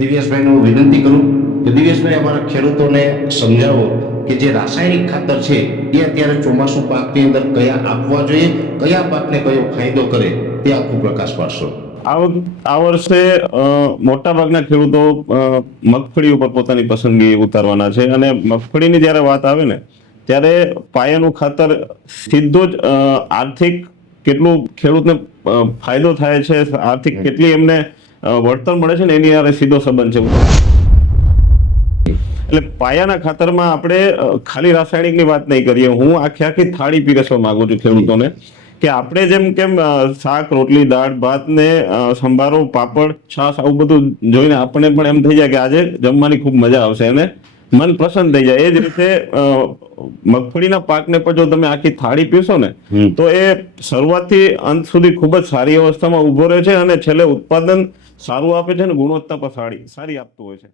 દિવ્યેશભાઈનું વિનંતી કરું કે દિવ્યેશભાઈ અમારા ખેડૂતોને સમજાવો કે જે રાસાયણિક ખાતર છે એ અત્યારે ચોમાસું પાકની અંદર કયા આપવા જોઈએ, કયા પાકને કયો ફાયદો કરે તે આખું પ્રકાશ પાડશો. આ વર્ષે મોટાભાગના ખેડૂતો મગફળી ઉપર પોતાની પસંદગી ઉતારવાના છે અને મગફળીની જ્યારે વાત આવે ને ત્યારે પાયાનું ખાતર સીધો જ આર્થિક કેટલું ખેડૂતને ફાયદો થાય છે, આર્થિક કેટલી એમને વળતર મળે છે ને એની હારે સીધો સંબંધ છે. એટલે પાયાના ખાતરમાં આપણે ખાલી રાસાયણિકની વાત નહીં કરીએ. હું આખી થાળી પીરસવા માંગુ છું ખેડૂતોને કે આપણે જેમ કેમ શાક, રોટલી, દાળ, ભાત ને સંભારો, પાપડ, છાશ આવું બધું જોઈને આપણને પણ એમ થઈ જાય કે આજે જમવાની ખૂબ મજા આવશે અને મન પ્રસન્ન થઈ જાય. એ જ રીતે મગફળીના પાકને પણ જો તમે આખી થાળી પીશો ને તો એ શરૂઆતથી અંત સુધી ખૂબ જ સારી અવસ્થામાં ઉભો રહે છે અને છેલ્લે ઉત્પાદન સારું આપે છે અને ગુણવત્તા પણ સારી આપતું હોય છે.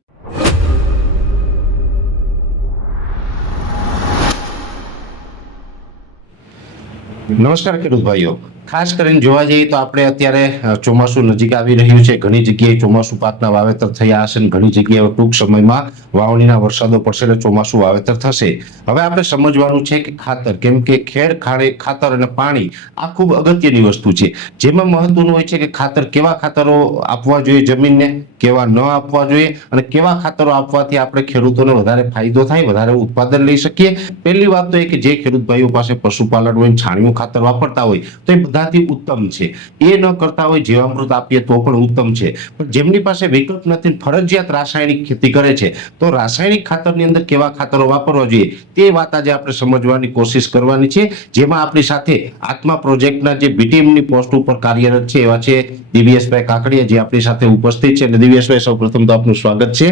નમસ્કાર ખેડૂત ભાઈઓ, ખાસ કરીને જોવા જઈએ તો આપણે અત્યારે ચોમાસું નજીક આવી રહ્યું છે. ઘણી જગ્યાએ ચોમાસું પાકના વાવેતર થયા હશે અને ઘણી જગ્યાએ ટૂંક સમયમાં વાવણીના વરસાદો પડશે એટલે ચોમાસું વાવેતર થશે. હવે આપણે સમજવાનું છે કે ખાતર, કેમ કે ખેડ ખાતર અને પાણી આ ખૂબ અગત્યની વસ્તુ છે. જેમાં મહત્વનું હોય છે કે ખાતર, કેવા ખાતરો આપવા જોઈએ જમીનને, કેવા ન આપવા જોઈએ અને કેવા ખાતરો આપવાથી આપણે ખેડૂતોને વધારે ફાયદો થાય, વધારે ઉત્પાદન લઈ શકીએ. પહેલી વાત તો એ કે જે ખેડૂત ભાઈઓ પાસે પશુપાલન હોય, છાણિયું ખાતર વાપરતા હોય તો એ બધાથી ઉત્તમ છે. એ ન કરતા હોય જીવામૃત આપીએ તો પણ ઉત્તમ છે. પણ જેમની પાસે વિકલ્પ નથી, ફરજિયાત રાસાયણિક ખેતી કરે છે, તો રાસાયણિક ખાતરની અંદર કેવા ખાતરો વાપરવા જોઈએ તે વાત આજે આપણે સમજવાની કોશિશ કરવાની છે. જેમાં આપણી સાથે આત્મા પ્રોજેક્ટના જે બીટીએમની પોસ્ટ ઉપર કાર્યરત છે એવા છે દિવ્યેશભાઈ કાકડિયા, જે આપણી સાથે ઉપસ્થિત છે. અને દિવ્યેશભાઈ, સૌપ્રથમ તો આપનું સ્વાગત છે.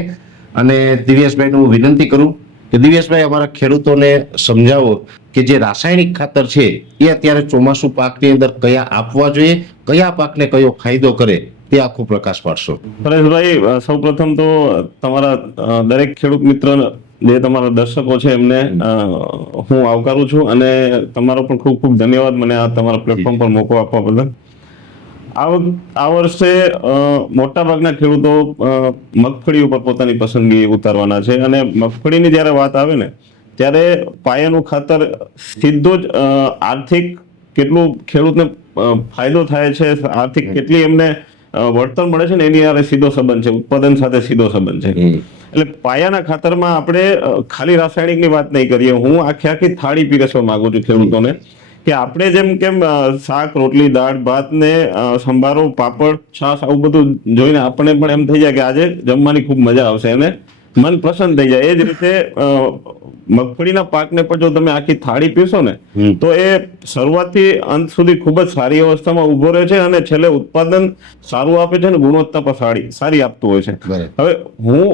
અને દિવ્યેશભાઈનું વિનંતી કરું કે દિવ્યેશભાઈ અમારા ખેડૂતોને સમજાવો કે જે રાસાયણિક ખાતર છે એ અત્યારે ચોમાસું પાકની અંદર કયા આપવા જોઈએ, કયા પાકને કયો ફાયદો કરે તે આખું પ્રકાશ પાડશો. પરેશભાઈ, સૌપ્રથમ તો તમારા દરેક ખેડૂત મિત્ર જે તમારા દર્શકો છે એમને હું આવકારું છું અને તમારો પણ ખૂબ ખૂબ ધન્યવાદ મને આ તમારા પ્લેટફોર્મ પર મોકો આપવા બદલ. આ વર્ષે મોટાભાગના ખેડૂતો મગફળી ઉપર પોતાની પસંદગી ઉતારવાના છે અને મગફળીની જ્યારે વાત આવે ને ત્યારે પાયાનું ખાતર સીધો જ આર્થિક કેટલું ખેડૂતને ફાયદો થાય છે, આર્થિક કેટલી એમને વળતર મળે છે ને એની હારે સીધો સંબંધ છે, ઉત્પાદન સાથે સીધો સંબંધ છે. એટલે પાયાના ખાતરમાં આપણે ખાલી રાસાયણિકની વાત નહીં કરીએ. હું આખી થાળી પીરસવા માંગુ છું ખેડૂતોને કે આપણે જેમ કેમ શાક, રોટલી, દાળ, ભાત ને સંભારો, પાપડ, છાશ આવું બધું જોઈને આપણને પણ એમ થઈ જાય કે આજે જમવાની ખૂબ મજા આવશે અને મન પ્રસન્ન થઈ જાય. એ જ રીતે મગફળીના પાકને પણ જો તમે આખી થાળી પીશો ને તો એ શરૂઆતથી અંત સુધી ખૂબ જ સારી અવસ્થામાં ઉભો રહે છે અને છેલ્લે ઉત્પાદન સારું આપે છે અને ગુણવત્તા પણ સારી આપતું હોય છે. હવે હું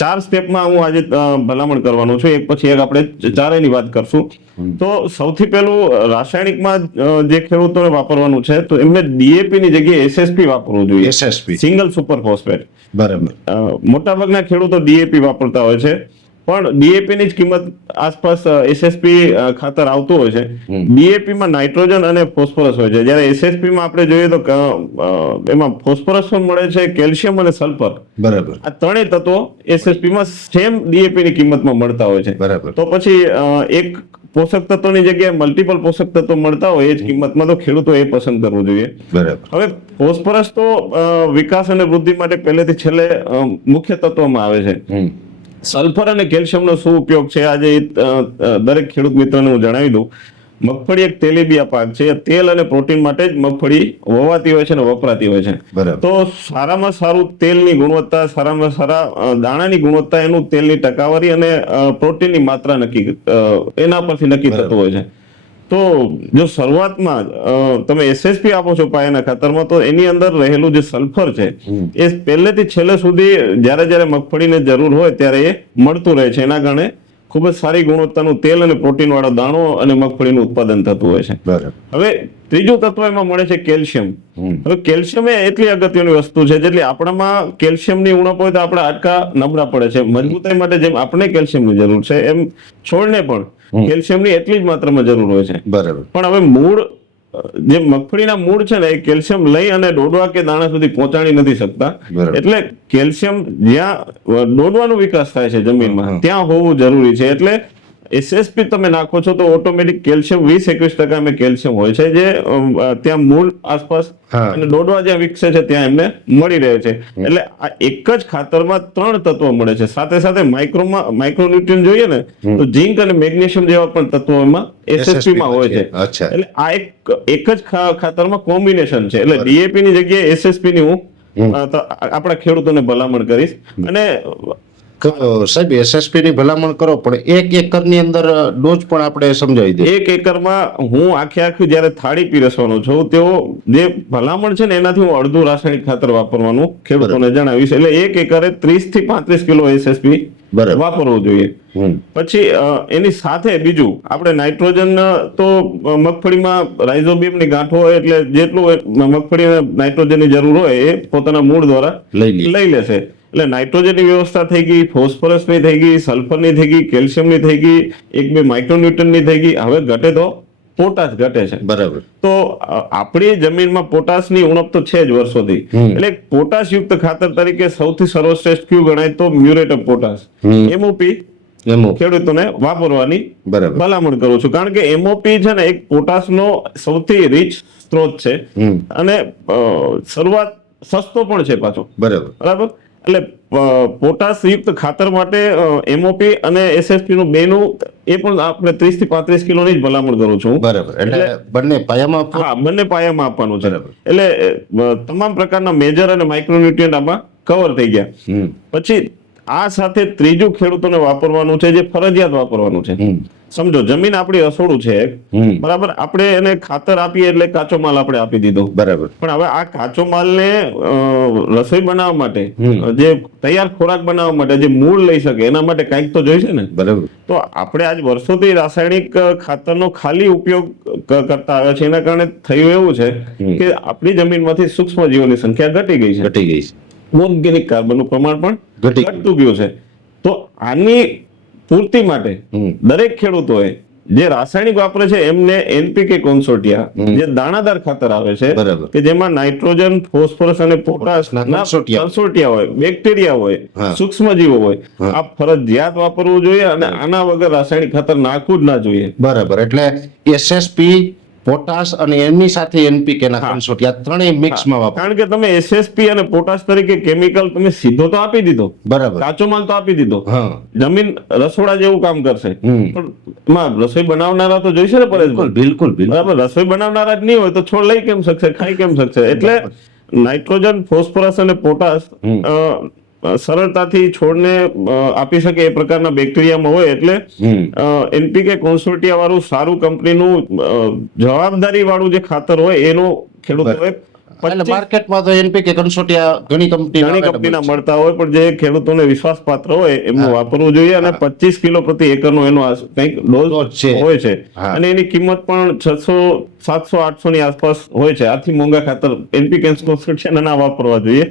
4 સ્ટેપમાં હું આજે ભલામણ કરવાનો છું, એક પછી એક આપણે ચારેયની વાત કરશું. તો સૌથી પહેલું રાસાયણિકમાં જે ખેડૂતોને વાપરવાનું છે તો એમને ડીએપી ની જગ્યાએ એસએસપી વાપરવું જોઈએ. SSP, single super phosphate. બરાબર. મોટાભાગના ખેડૂતો ડીએપી વાપરતા હોય છે પણ ડીએપી ની જ કિંમત આસપાસ એસએસપી ખાતર આવતું હોય છે. ડીએપી માં નાઇટ્રોજન અને ફોસ્ફરસ હોય છે, જ્યારે એસએસપી માં આપણે જોઈએ તો એમાં ફોસ્ફરસ પણ મળે છે, કેલ્શિયમ અને સલ્ફર. બરાબર. આ ત્રણેય તત્વો એસએસપી માં સેમ ડીએપી ની કિંમતમાં મળતા હોય છે. બરાબર. તો પછી એક પોષક તત્વોની જગ્યાએ મલ્ટિપલ પોષક તત્વો મળતા હોય એ જ કિંમતમાં તો ખેડૂતો એ પસંદ કરવું જોઈએ. બરાબર. હવે ફોસ્ફરસ તો વિકાસ અને વૃદ્ધિ માટે પહેલેથી છેલ્લે મુખ્ય તત્વમાં આવે છે. સલ્ફર અને કેલ્શિયમનો શું ઉપયોગ છે આજે દરેક ખેડૂત મિત્રને હું જણાવી દઉં. મગફળી એક તેલીબિયા પાક છે. તેલ અને પ્રોટીન માટે જ મગફળી વવાતી હોય છે અને વપરાતી હોય છે. તો સારામાં સારું તેલની ગુણવત્તા, સારામાં સારા દાણાની ગુણવત્તા, એનું તેલની ટકાવારી અને પ્રોટીનની માત્રા એના પરથી નક્કી થતું હોય છે. તો જો શરૂઆતમાં તમે એસએસપી આપો છો પાયાના ખાતરમાં તો એની અંદર રહેલું જે સલ્ફર છે એ પહેલેથી છેલ્લે સુધી જ્યારે મગફળીને જરૂર હોય ત્યારે એ મળતું રહે છે. એના કારણે ખૂબ જ સારી ગુણવત્તાનું તેલ અને પ્રોટીન વાળા દાણો અને મગફળીનું ઉત્પાદન થતું હોય છે. હવે ત્રીજું તત્વ એમાં મળે છે કેલ્શિયમ. હવે કેલ્શિયમ એ એટલી અગત્યની વસ્તુ છે જેટલી આપણામાં કેલ્શિયમની ઉણપ હોય તો આપણા હાડકા નબળા પડે છે. મજબૂતાઈ માટે જેમ આપણે કેલ્શિયમની જરૂર છે એમ છોડને પણ કેલ્શિયમની એટલી જ માત્રામાં જરૂર હોય છે. બરાબર. પણ હવે મૂળ જે મગફળીના મૂળ છે ને એ કેલ્શિયમ લઈ અને ડોડવા કે દાણા સુધી પહોંચાડી નથી શકતા. બરાબર. એટલે કેલ્શિયમ જ્યાં ડોડવાનો વિકાસ થાય છે જમીનમાં ત્યાં હોવું જરૂરી છે. એટલે એસએસપી તમે નાખો છો તો ઓટોમેટિક કેલ્શિયમ 20-21% કેલ્શિયમ હોય છે જે ત્યાં મૂળ આસપાસ હા. અને ડોડવા જ્યાં વિકસે છે ત્યાં એમને મળી રહે છે. એટલે આ એક જ ખાતરમાં 3 તત્વો મળે છે. સાથે સાથે માઇક્રોન્યુટ્રિયન્ટ જોઈએ ને તો ઝિંક અને મેગ્નેશિયમ જેવા પણ તત્વો એમાં એસએસપી માં હોય છે. અચ્છા. એટલે આ એક જ ખાતરમાં કોમ્બિનેશન છે. એટલે ડીએપી ની જગ્યાએ એસએસપી ની હું આપણા ખેડૂતોને ભલામણ કરીશ. અને સાહેબ એસએસપી ની ભલામણ કરો પણ 1 એકરની અંદર ડોઝ પણ આપણે સમજાવી દઈએ. 1 એકરમાં હું આખી જયારે થાળી પીરસવાનો છું તેઓ જે ભલામણ છે ને એનાથી હું અડધું રાસાયણિક ખાતર વાપરવાનું ખેડૂતોને જણાવીશ. એટલે 1 એકરે 30 થી 35 કિલો એસએસપી વાપરવું જોઈએ. પછી એની સાથે બીજું આપણે નાઇટ્રોજન તો મગફળીમાં રાઇઝોબિયમ ની ગાંઠો હોય એટલે જેટલું મગફળીને નાઇટ્રોજન ની જરૂર હોય એ પોતાના મૂળ દ્વારા લઈ લેશે. એટલે નાઇટ્રોજનની વ્યવસ્થા થઈ ગઈ, ફોસ્ફરસની થઈ ગઈ, સલ્ફરની થઈ ગઈ, કેલ્શિયમની થઈ ગઈ, 1-2 માઇક્રોન્યુટ્રનની થઈ ગઈ. હવે ઘટે તો પોટાશ ઘટે છે. બરાબર. તો આપણી જમીનમાં પોટાશની ઉણપ તો છે જ વર્ષોથી. એટલે પોટાશ યુક્ત ખાતર તરીકે સૌથી સર્વશ્રેષ્ઠ કયું ગણાય તો મ્યુરેટ ઓફ પોટાશ એમઓપી ખેડૂતોને વાપરવાની ભલામણ કરું છું. કારણ કે એમઓપી છે ને એક પોટાશનો સૌથી રીચ સ્ત્રોત છે અને શરૂઆત સસ્તો પણ છે પાછો. બરાબર. એટલે પોટાશ યુક્ત ખાતર માટે એમઓપી અને એસએસપી નું બેનું એ પણ આપણે 30 થી 35 કિલોની જ ભલામણ કરું છું. બરાબર. એટલે બંને પાયામાં બંને પાયામાં આપવાનું છે. એટલે તમામ પ્રકારના મેજર અને માઇક્રોન્યુટ્રિયન્ટ આમાં કવર થઈ ગયા. પછી આ સાથે ત્રીજું ખેડૂતોને વાપરવાનું છે જે ફરજિયાત વાપરવાનું છે. સમજો જમીન આપણી રસોડું છે બરાબર, આપણે એને ખાતર આપીએ એટલે કાચો માલ આપણે આપી દીધો. બરાબર. પણ હવે આ કાચો માલને રસોઈ બનાવવા માટે જે તૈયાર ખોરાક બનાવવા માટે જે મૂળ લઈ શકે એના માટે કંઈક તો જોઈશે ને. બરાબર. તો આપણે આજ વર્ષોથી રાસાયણિક ખાતરનો ખાલી ઉપયોગ કરતા આવ્યા છે. એના કારણે થયું એવું છે કે આપણી જમીનમાંથી સૂક્ષ્મ જીવોની સંખ્યા ઘટી ગઈ છે. ઓર્ગેનિક કાર્બનનું પ્રમાણ પણ ઘટતું ગયું છે. તો આની પૂર્તિ માટે દરેક ખેડૂતોએ જે રાસાયણિક વાપરે છે એમને એનપીકે કોન્સોર્ટિયા જે દાણાદાર ખાતર આવે છે કે જેમાં નાઇટ્રોજન, ફોસ્ફરસ અને પોટાશ કોન્સોર્ટિયા હોય, બેક્ટેરિયા હોય, સૂક્ષ્મજીવો હોય, આ ફરજિયાત વાપરવું જોઈએ અને આના વગર રાસાયણિક ખાતર નાખવું જ ના જોઈએ. બરાબર. એટલે એસએસપી, પોટાશ અને એની સાથે એનપીકે ના કોન્સોર્ટિયા ત્રણેય મિક્સમાં વાપરો. કારણ કે તમે એસએસપી અને પોટાશ તરીકે કેમિકલ તમે સીધો તો આપી દીધો. બરાબર. કાચો માલ તો આપી દીધો. જમીન રસોડા જેવું કામ કરશે. પણ એમાં રસોઈ બનાવનારા તો જોઈશે ને પરેશભાઈ. બિલકુલ. બરાબર. રસોઈ બનાવનારા જ નહીં હોય તો છોડ લઈ કેમ શકશે, ખાઈ કેમ શકશે? એટલે નાઇટ્રોજન, ફોસ્ફરસ અને પોટાશ સરળતાથી છોડને આપી શકે એ પ્રકારના બેક્ટેરિયામાં હોય. એટલે એનપીકે કોન્સોર્ટિયા વાળું સારું કંપનીનું જવાબદારી વાળું જે ખાતર હોય એનું ખેડૂતોએ માર્કેટમાં તો એનપીકે કોન્સોર્ટિયા ઘણી કંપનીના મળતા હોય પણ જે ખેડૂતોને વિશ્વાસપાત્ર હોય એમનું વાપરવું જોઈએ. અને 25 કિલો પ્રતિ એકરનો એનો કંઈક ડોઝ હોય છે અને એની કિંમત પણ 600, 700, 800 ની આસપાસ હોય છે. આથી મોંઘા ખાતર એનપીકે કોન્સોર્ટિયા ના વાપરવા જોઈએ.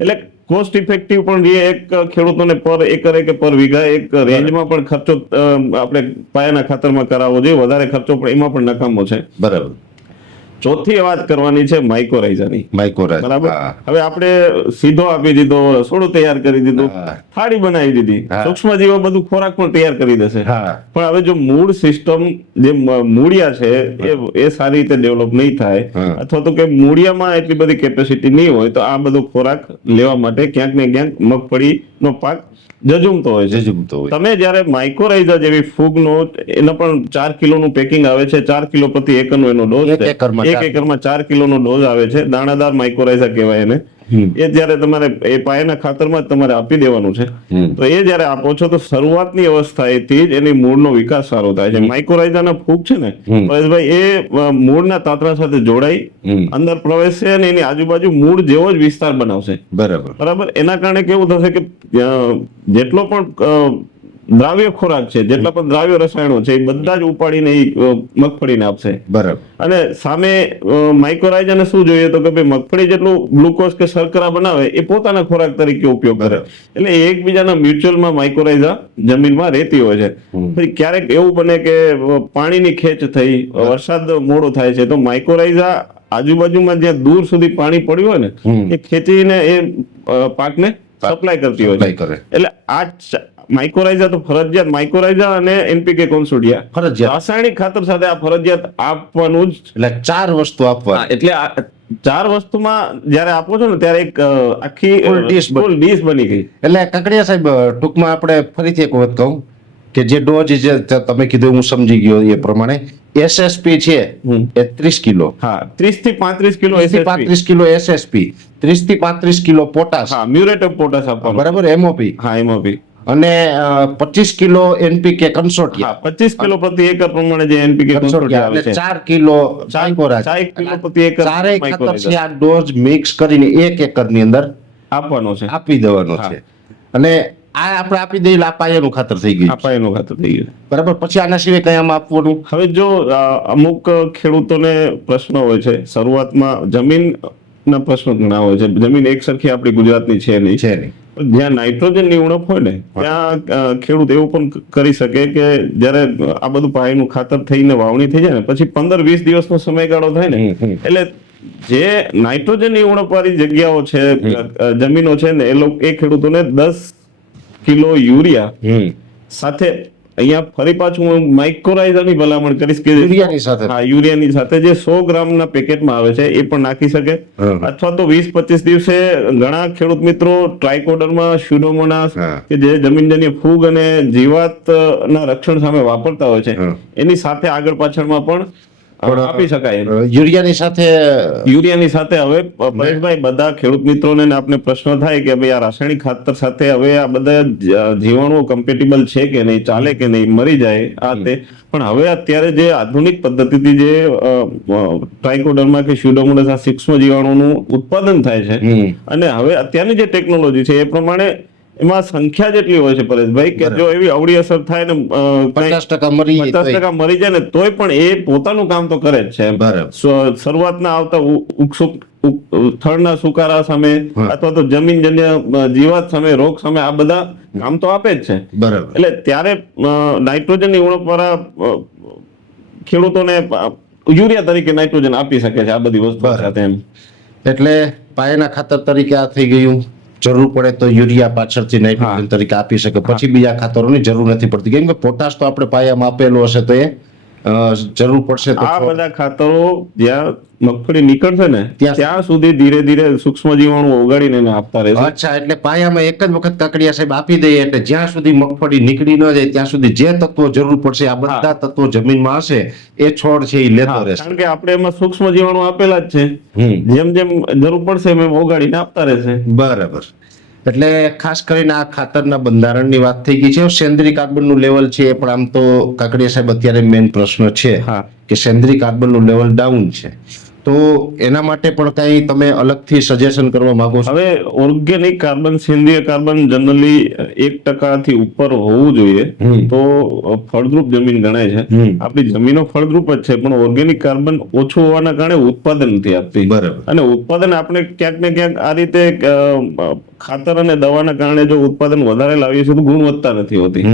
એટલે કોસ્ટ ઇફેક્ટિવ પણ રહે. એક ખેડૂતોને પર એકરે કે પર વીઘા એક રેન્જમાં પણ ખર્ચો આપણે પાયાના ખાતરમાં કરાવવો જોઈએ. વધારે ખર્ચો પણ એમાં પણ નકામો છે. બરાબર. ચોથી વાત કરવાની છે માઇકોરાઇઝાની. બરાબર. હવે આપણે સીધો આપી દીધો, રસોડું તૈયાર કરી દીધું, થાળી બનાવી દીધી, સૂક્ષ્મજીવો બધું ખોરાક પણ તૈયાર કરી દેશે. પણ હવે જો મૂળ સિસ્ટમ જે મૂળિયા છે એ સારી રીતે ડેવલપ નહીં થાય અથવા તો કે મૂળિયામાં એટલી બધી કેપેસિટી નહીં હોય તો આ બધો ખોરાક લેવા માટે ક્યાંક ને ક્યાંક મગફળીનો પાક જજુમતો હોય છે. તમે જયારે માઇકોરાઇઝા જેવી ફૂગનો એનો પણ 4 કિલોનું પેકિંગ આવે છે, 4 કિલો પ્રતિ એકરનો એનો ડોઝ છે. 1 એકરમાં 4 કિલોનો ડોઝ આવે છે. દાણાદાર માઇકોરાઇઝા કહેવાય એને. એ જયારે તમારે એ પાયાના ખાતરમાં જ તમારે આપી દેવાનું છે. તો એ જયારે આપો છો તો શરૂઆતની અવસ્થાએથી જ એની મૂળનો વિકાસ સારો થાય છે. માઇકોરાઇઝાના ફૂગ છે ને પરેશભાઈ એ મૂળના તાતરા સાથે જોડાઈ અંદર પ્રવેશશે અને એની આજુબાજુ મૂળ જેવો જ વિસ્તાર બનાવશે. બરાબર. એના કારણે કેવું થશે કે જેટલો પણ દ્રાવ્ય ખોરાક છે, જેટલા પણ દ્રાવ્ય રસાયણો છે એ બધા જ ઉપાડીને મગફળીને આપશે. બરાબર. અને સામે માઇક્રોરાઇઝાને શું જોઈએ તો કે ભાઈ મગફળી જેટલું ગ્લુકોઝ કે શર્કરા બનાવે એ પોતાના ખોરાક તરીકે ઉપયોગ કરે. એટલે એકબીજાના મ્યુચ્યુઅલમાં માઇક્રોરાઇઝા જમીનમાં રહેતી હોય છે. પછી ક્યારેક એવું બને કે પાણીની ખેંચ થઈ, વરસાદ મોડો થાય છે, તો માઇક્રોરાઇઝા આજુબાજુમાં જ્યાં દૂર સુધી પાણી પડ્યું હોય ને એ ખેંચીને એ પાકને સપ્લાય કરતી હોય છે. એટલે આ માઇક્રોરાઇઝા તો ફરજિયાત, માઇક્રોરાઇઝા અને એનપીકે કોન્સોડિયા ફરજિયાત રાસાયણિક ખાતર સાથે આ ફરજિયાત આપવાનું જ. એટલે 4 વસ્તુ આપવા. એટલે આ 4 વસ્તુમાં જયારે આપો છો ને ત્યારે એક આખી Full dish બની ગઈ. એટલે કાકડિયા સાહેબ, ટૂંકમાં આપણે ફરીથી એક વખત કહું કે જે ડોઝ જે તમે કીધું હું સમજી ગયો એ પ્રમાણે એસએસપી છે એ 30 કિલો. હા, 30 થી 35 કિલો 35 કિલો એસએસપી, 30 થી 35 કિલો પોટાશ. હા, મ્યુરેટ ઓફ પોટાશ આપવાનું. બરાબર, એમઓપી. હા, એમઓપી. અને 25 કિલો એનપીકે કન્સોર્ટિયા. હા, 25 કિલો પ્રતિ એકર પ્રમાણે જે એનપીકે કન્સોર્ટિયા આવે છે. 4 કિલો માઇક્રોરાઇઝા. 4 કિલો પ્રતિ એકર ચારેય ખાતર છે આ ડોઝ મિક્સ કરીને 1 એકરની અંદર આપવાનો છે, આપી દેવાનો છે. અને આ આપણે આપી દઈએ આ પાયાનું ખાતર થઈ ગયું. આ પાયાનું ખાતર થઈ ગયું. બરાબર. પછી આના સિવાય કઈ આમાં આપવાનું? હવે જો અમુક ખેડૂતોને પ્રશ્ન હોય છે, શરૂઆતમાં જમીનના પ્રશ્નો ઘણા હોય છે. જમીન એક સરખી આપણી ગુજરાતની છે નહીં. જ્યાં નાઇટ્રોજનની ઉણપ હોય ને ત્યાં ખેડૂત એવું પણ કરી શકે કે જ્યારે આ બધું પાયાનું ખાતર થઈને વાવણી થઈ જાય ને પછી 15-20 દિવસનો સમયગાળો થાય ને એટલે જે નાઇટ્રોજનની ઉણપ વાળી જગ્યાઓ છે, જમીનો છે ને એ ખેડૂતોને 10 કિલો યુરિયા સાથે અહીંયા ફરી પાછું હું માઇક્રોરાઇઝાની ભલામણ કરીશ કે યુરિયાની સાથે. હા, યુરિયાની સાથે જે 100 ગ્રામના પેકેટમાં આવે છે એ પણ નાખી શકે. અથવા તો 20-25 દિવસે ઘણા ખેડૂત મિત્રો ટ્રાઇકોડર્મા, સ્યુડોમોનાસ કે જે જમીનજન્ય ફૂગ અને જીવાતના રક્ષણ સામે વાપરતા હોય છે એની સાથે આગળ પાછળમાં પણ આપી શકાય. યુરિયાની સાથે હવે પરેશભાઈ બધા ખેડૂત મિત્રોને આપણે પ્રશ્ન થાય કે ભાઈ આ રાસાયણિક ખાતર સાથે હવે આ બધા જીવાણુઓ કમ્પેટેબલ છે કે નહીં, ચાલે કે નહીં, મરી જાય આ તે. પણ હવે અત્યારે જે આધુનિક પદ્ધતિથી જે ટ્રાઇકોડર્મા કે સ્યુડોમોનાસ આ સૂક્ષ્મ જીવાણુનું ઉત્પાદન થાય છે અને હવે અત્યારની જે ટેકનોલોજી છે એ પ્રમાણે એમાં સંખ્યા જેટલી હોય છે પરેશભાઈ કે જો એવી અવળી અસર થાય ને 50% મરી જાય ને તોય પણ એ પોતાનું કામ તો કરે જ છે. શરૂઆતના આવતા થડના સુકારા સામે અથવા તો જમીનજન્ય જીવાત સામે, રોગ સામે આ બધા કામ તો આપે જ છે. એટલે ત્યારે નાઇટ્રોજનની ઉણપ વાળા ખેડૂતોને યુરિયા તરીકે નાઇટ્રોજન આપી શકે છે આ બધી વસ્તુ સાથે. એમ એટલે પાયાના ખાતર તરીકે આ થઈ ગયું. જરૂર પડે તો યુરિયા પાછળથી નાઇટ્રોજન તરીકે આપી શકે. પછી બીજા ખાતરોની જરૂર નથી પડતી, કેમ કે પોટાશ તો આપણે પાયામાં આપેલો હશે તો એ જરૂર પડશે. આ બધા ખાતરો જ્યાં મગફળી નીકળશે ને ત્યાં સુધી ધીરે ધીરે સૂક્ષ્મ જીવાણુ ઓગાળીને એને આપતા રહેશે. અચ્છા, એટલે પાયામાં એક જ વખત કાકડિયા સાહેબ આપી દઈએ એટલે જ્યાં સુધી મગફળી નીકળી ન જાય ત્યાં સુધી જે તત્વો જરૂર પડશે આ બધા તત્વો જમીનમાં હશે એ છોડ છે એ લેતો રહેશે. કારણ કે આપણે એમાં સૂક્ષ્મ જીવાણુ આપેલા જ છે, જેમ જેમ જરૂર પડશે એમ ઓગાળીને આપતા રહેશે. બરાબર. એટલે ખાસ કરીને આ ખાતરના બંધારણની વાત થઈ ગઈ છે. સેન્દ્રિય કાર્બનનું લેવલ છે એ પણ આમ તો કાકડિયા સાહેબ અત્યારે મેઇન પ્રશ્ન છે કે સેન્દ્રિય કાર્બનનું લેવલ ડાઉન છે, તો એના માટે પણ કઈ તમે અલગથી સજેશન કરવા માંગો છો? હવે ઓર્ગેનિક કાર્બન, સેન્દ્રિય કાર્બન જનરલી 1% થી ઉપર હોવું જોઈએ તો ફળદ્રુપ જમીન ગણાય છે. આપણી જમીનો ફળદ્રુપ જ છે પણ ઓર્ગેનિક કાર્બન ઓછું હોવાના કારણે ઉત્પાદન નથી આપતી. બરાબર. અને ઉત્પાદન આપણે ક્યાંક ને ક્યાંક આ રીતે ખાતર અને દવાના કારણે જો ઉત્પાદન વધારે લાવીએ છીએ તો ગુણવત્તા નથી હોતી.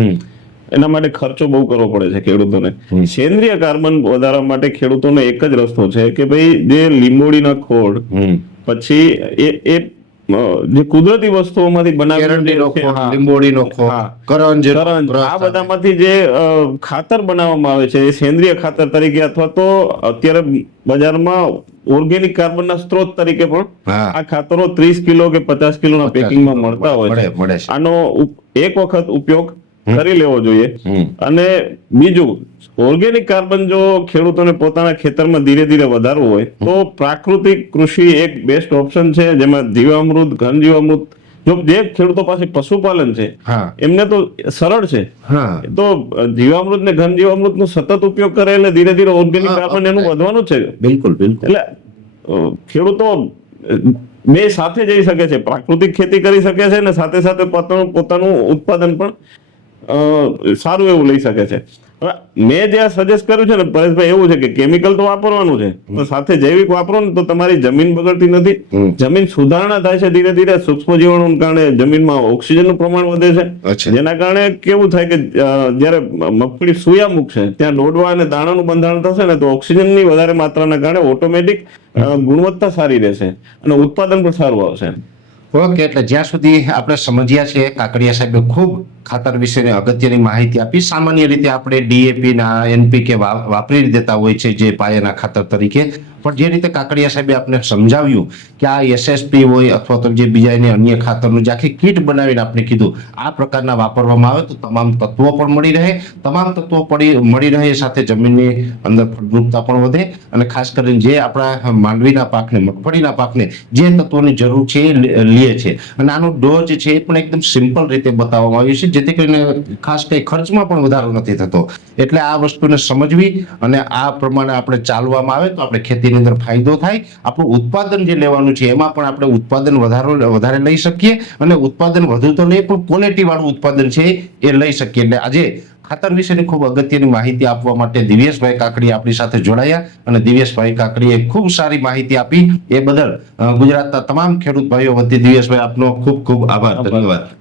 એના માટે ખર્ચો બહુ કરવો પડે છે ખેડૂતોને. સેન્દ્રિય કાર્બન વધારવા માટે ખેડૂતોનો એક જ રસ્તો છે કે ભાઈ જે લીંબોડીના ખોળ, પછી એ જે કુદરતી વસ્તુઓમાંથી બનાવેલું લીંબોડીનો ખોળ, કરંજ, આ બધામાંથી જે ખાતર બનાવવામાં આવે છે એ સેન્દ્રિય ખાતર તરીકે અથવા તો અત્યારે બજારમાં ઓર્ગેનિક કાર્બનના સ્ત્રોત તરીકે પણ આ ખાતરો 30 કિલો કે 50 કિલોના પેકિંગમાં મળતા હોય છે. આનો એક વખત ઉપયોગ કરી લેવો જોઈએ. અને બીજું, ઓર્ગેનિક કાર્બન જો ખેડૂતોને પોતાના ખેતરમાં ધીરે ધીરે વધારવું હોય તો પ્રાકૃતિક કૃષિ એક બેસ્ટ ઓપ્શન છે, જેમાં જીવામૃત, ઘન જીવામૃત, જો જે ખેડૂતો પાસે પશુપાલન છે એમને તો સરળ છે, તો જીવામૃત ને ઘન જીવામૃત નો સતત ઉપયોગ કરે એટલે ધીરે ધીરે ઓર્ગેનિક કાર્બન એનું વધવાનું છે. બિલકુલ બિલકુલ. એટલે ખેડૂતો બે સાથે જઈ શકે છે, પ્રાકૃતિક ખેતી કરી શકે છે અને સાથે સાથે પોતાનું ઉત્પાદન પણ સારું એવું લઈ શકે છે. હવે મેં જે સજેસ્ટ કર્યું છે ને પરેશભાઈ, એવું છે કે કેમિકલ તો વાપરવાનું છે, પણ સાથે જૈવિક વાપરો ને તો તમારી જમીન બગડતી નથી, જમીન સુધારણા થાય છે ધીરે ધીરે. સૂક્ષ્મ જીવાણુના કારણે જમીનમાં ઓક્સિજનનું પ્રમાણ વધે છે, અચ્છા. જેના કારણે કેવું થાય કે જ્યારે મગફળી સુયા મૂકશે ત્યાં ડોડવા અને દાણાનું બંધારણ થશે ને તો ઓક્સિજનની વધારે માત્રાના કારણે ઓટોમેટિક ગુણવત્તા સારી રહેશે અને ઉત્પાદન પણ સારું આવશે. ઓકે, એટલે જ્યાં સુધી આપણે સમજ્યા છે, કાકડિયા સાહેબે ખૂબ ખાતર વિશેની અગત્યની માહિતી આપી. સામાન્ય રીતે આપણે ડીએપી ના એનપીકે વાપરી દેતા હોય છે જે પાયાના ખાતર તરીકે, પણ જે રીતે કાકડિયા સાહેબે આપણે સમજાવ્યું કે આ એસએસપી હોય અથવા તો જે બીજા એને અન્ય ખાતરનું જે આખી કીટ બનાવીને આપણે કીધું આ પ્રકારના વાપરવામાં આવે તો તમામ તત્વો પણ મળી રહે, તમામ તત્વો મળી રહે, સાથે જમીનની અંદર ફળદ્રુપતા પણ વધે, અને ખાસ કરીને જે આપણા માંડવીના પાકને, મગફળીના પાકને જે તત્વોની જરૂર છે એ લે છે. અને આનો ડોઝ છે એ પણ એકદમ સિમ્પલ રીતે બતાવવામાં આવ્યું છે, જેથી કરીને ખાસ કઈ ખર્ચમાં પણ વધારો નથી થતો. એટલે આ વસ્તુને સમજવી અને આ પ્રમાણે આપણે ચાલવામાં આવે તો આપણે ખેતીની અંદર ફાયદો થાય. આપણું ઉત્પાદન જે લેવાનું છે એમાં પણ આપણે ઉત્પાદન વધારે લઈ શકીએ, અને ઉત્પાદન વધુ તો નહીં પણ ક્વોલિટી વાળું ઉત્પાદન છે એ લઈ શકીએ. એટલે આજે ખાતર વિશેની ખૂબ અગત્યની માહિતી આપવા માટે દિવ્યેશભાઈ કાકડી આપણી સાથે જોડાયા, અને દિવ્યેશભાઈ કાકડીએ ખૂબ સારી માહિતી આપી. એ બદલ ગુજરાતના તમામ ખેડૂત ભાઈઓ વતી દિવ્યેશભાઈ આપનો ખૂબ ખૂબ આભાર. ધન્યવાદ.